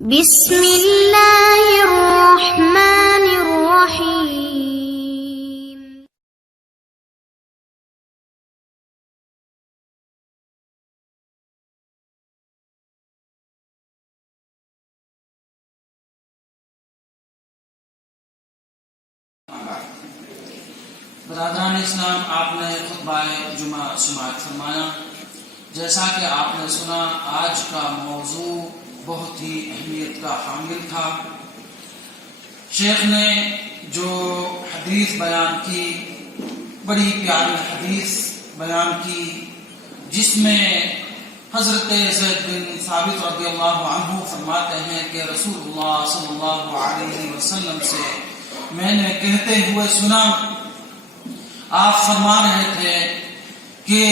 بسم اللہ الرحمن الرحیم. برادران اسلام، آپ نے خطبہ جمعہ سماعت فرمایا. جیسا کہ آپ نے سنا، آج کا موضوع بہت ہی اہمیت کا حامل تھا. شیخ نے جو حدیث بیان کی، بڑی پیاری حدیث بیان کی، جس میں حضرت زید بن ثابت رضی اللہ عنہ فرماتے ہیں کہ رسول اللہ صلی اللہ علیہ وسلم سے میں نے کہتے ہوئے سنا، آپ فرما رہے تھے کہ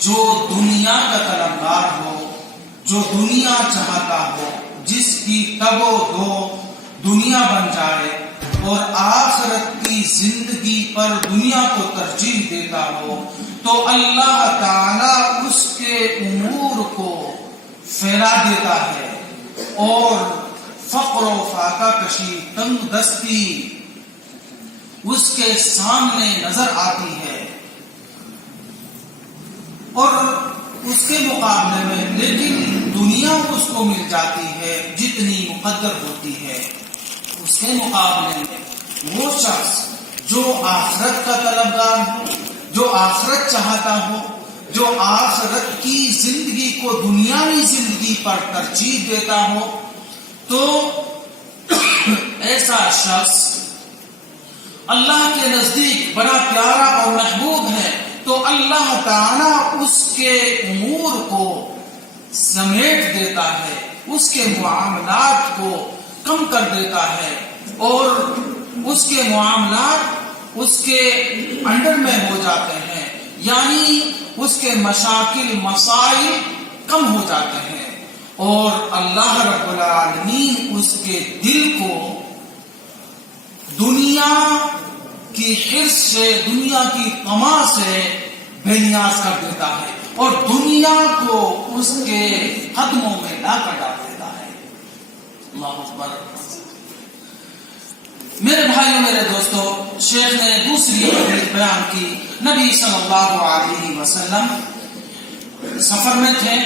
جو دنیا کا طلبگار ہو، جو دنیا چاہتا ہو، جس کی تب و دو دنیا بن جائے اور آخرت کی زندگی پر دنیا کو ترجیح دیتا ہو، تو اللہ تعالی اس کے امور کو پھیلا دیتا ہے اور فقر و فاقہ کشی، تنگ دستی اس کے سامنے نظر آتی ہے، اور اس کے مقابلے میں لیکن دنیا اس کو مل جاتی ہے جتنی مقدر ہوتی ہے. اس کے مقابلے میں وہ شخص جو آخرت کا طلبگار ہو، جو آخرت چاہتا ہو، جو آخرت کی زندگی کو دنیاوی زندگی پر ترجیح دیتا ہو، تو ایسا شخص اللہ کے نزدیک بڑا پیارا اور محبوب ہے. تو اللہ تعالیٰ اس کے امور کو سمیٹ دیتا ہے، اس کے معاملات کو کم کر دیتا ہے، اور اس کے معاملات اس کے انڈر میں ہو جاتے ہیں، یعنی اس کے مشاکل مسائل کم ہو جاتے ہیں، اور اللہ رب العالمین اس کے دل کو دنیا کی حرص سے، دنیا کی طمع سے بے نیاز کر دیتا ہے، اور دنیا کو اس کے قدموں میں لا کر ڈال دیتا ہے. اللہ اکبر. میرے بھائیوں، میرے دوستو، شیخ نے دوسری حدیث بیان کی. نبی صلی اللہ علیہ وسلم سفر میں تھے،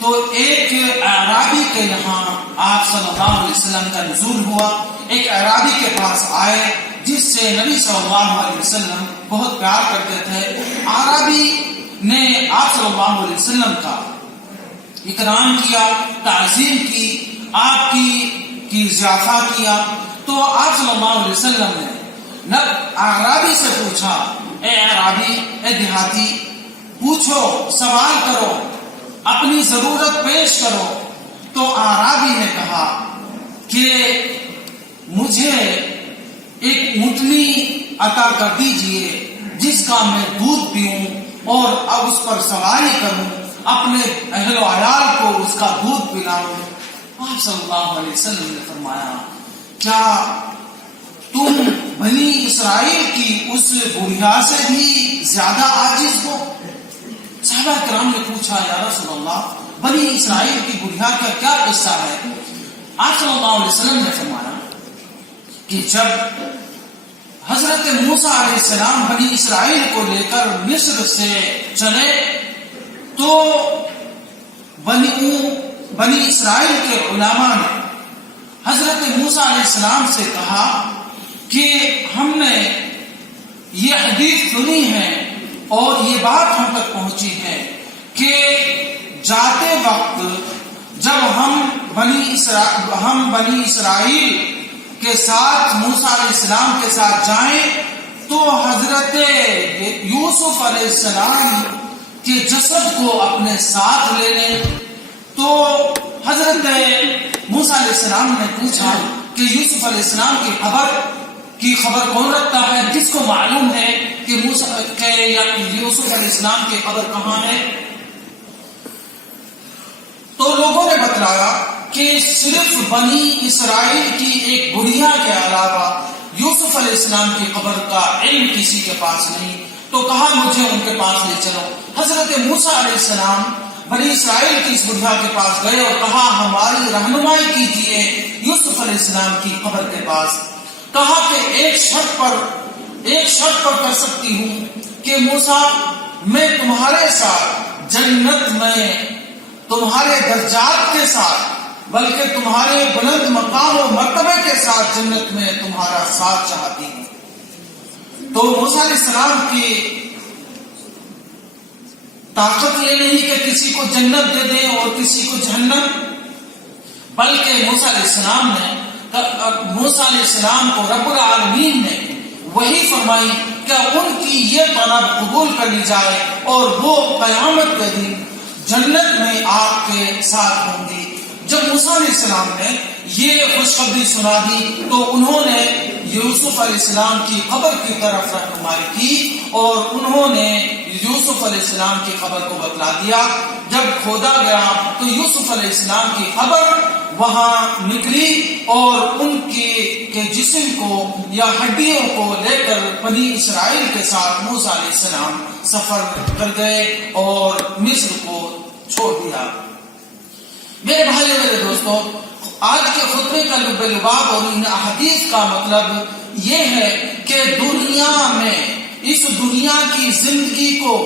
تو ایک اعرابی کے یہاں آپ صلی اللہ علیہ وسلم کا نزول ہوا. ایک اعرابی کے پاس آئے جس سے نبی صلی اللہ علیہ وسلم بہت پیار کرتے تھے. اعرابی نے آپ صلی اللہ علیہ وسلم کا اکرام کیا، تعظیم کی، آپ کی ضیافت کیا. تو آپ صلی اللہ علیہ وسلم نے اعرابی سے پوچھا، اے اعرابی، اے دیہاتی، پوچھو، سوال کرو، اپنی ضرورت پیش کرو. تو اعرابی نے کہا کہ مجھے ایک اونٹنی عطا کر دیجئے جس کا میں دودھ پیوں اور اب اس پر سواری کروں، اپنے اہل و عیال کو اس کا دودھ پلاؤں. آپ صلی اللہ علیہ وسلم نے فرمایا، کیا تم بنی اسرائیل کی اس بڑھیا سے بھی زیادہ عاجز ہو؟ صحابہ کرام نے پوچھا، یا رسول اللہ، بنی اسرائیل کی بڑھیا کا کیا قصہ ہے؟ آپ صلی اللہ علیہ وسلم نے فرمایا کہ جب حضرت موسیٰ علیہ السلام بنی اسرائیل کو لے کر مصر سے چلے، تو بنی اسرائیل کے علماء نے حضرت موسیٰ علیہ السلام سے کہا کہ ہم نے یہ حدیث سنی ہے اور یہ بات ہم تک پہنچی ہے کہ جاتے وقت جب ہم بنی اسرائیل کے ساتھ موسیٰ علیہ السلام کے ساتھ جائیں تو حضرت یوسف علیہ السلام کے جسد کو اپنے ساتھ لے لیں. تو حضرت موسیٰ علیہ السلام نے پوچھا کہ یوسف علیہ السلام کی خبر کون رکھتا ہے؟ جس کو معلوم ہے کہ یوسف علیہ السلام کی قبر کہاں ہے؟ تو لوگوں نے بتلایا کہ صرف بنی اسرائیل کی ایک بڑھیا کے علاوہ یوسف علیہ السلام کی قبر کا علم کسی کے پاس نہیں. تو کہا مجھے ان کے پاس لے چلو. حضرت موسیٰ علیہ السلام بنی اسرائیل کی اس بڑھیا کے پاس گئے اور کہا ہماری رہنمائی کیجیے یوسف علیہ السلام کی قبر کے پاس. کہا کہ ایک شرط پر کر سکتی ہوں کہ موسیٰ میں تمہارے ساتھ جنت میں تمہارے درجات کے ساتھ بلکہ تمہارے بلند مقام و مرتبے کے ساتھ جنت میں تمہارا ساتھ چاہتی ہوں. تو موسیٰ علیہ السلام کی طاقت یہ نہیں کہ کسی کو جنت دے دیں اور کسی کو جہنم، بلکہ موسیٰ علیہ السلام کو رب العالمین نے وہی فرمائی کہ ان کی یہ طلب قبول کر لی جائے اور وہ قیامت کے دن جنت میں آپ کے ساتھ ہوں گی. جب موسیٰ علیہ السلام نے یہ خوشخبری سنا دی تو انہوں نے یوسف علیہ السلام کی قبر کی طرف رہنمائی کی اور انہوں نے یوسف علیہ السلام کی قبر کو بتلا دیا. جب کھودا گیا تو یوسف علیہ السلام کی قبر وہاں نکلی اور ان کے جسم کو یا ہڈیوں کو لے کر بنی اسرائیل کے ساتھ موسیٰ علیہ السلام سفر کر گئے اور مصر کو چھوڑ دیا. میرے بھائی میرے دوستو، آج کے خطبے کا لب لباب اور ان احادیث کا مطلب یہ ہے کہ دنیا میں اس دنیا کی زندگی کو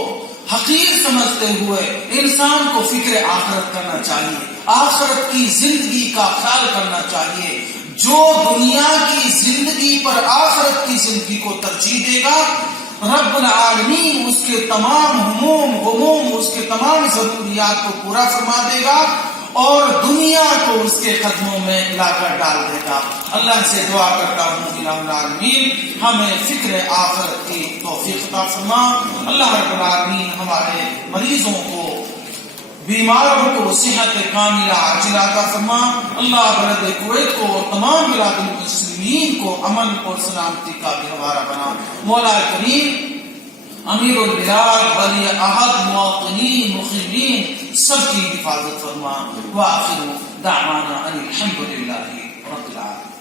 حقیر سمجھتے ہوئے انسان کو فکر آخرت کرنا چاہیے، آخرت کی زندگی کا خیال کرنا چاہیے. جو دنیا کی زندگی پر آخرت کی زندگی کو ترجیح دے گا رب العالمین اس کے تمام ہموم غموم اس کے تمام ضروریات کو پورا فرما دے گا اور دنیا کو اس کے قدموں میں لا کر ڈال دے گا. اللہ سے دعا کرتا ہوں الہ العالمین ہمیں فکر آخرت کی توفیق عطا فرما. اللہ رب العالمین ہمارے مریضوں کو، بیماروں کو صحت کاملہ عاجلہ عطا فرما. اللہ بلد کویت کو اور تمام بلاد المسلمین کو امن اور سلامتی کا گہوارہ بنا. مولا کریم امیر البلاد ولی عہد مواطنین مقیمین سب کی حفاظت فرما. وآخر دعوانا ان الحمد للہ رب العالمین.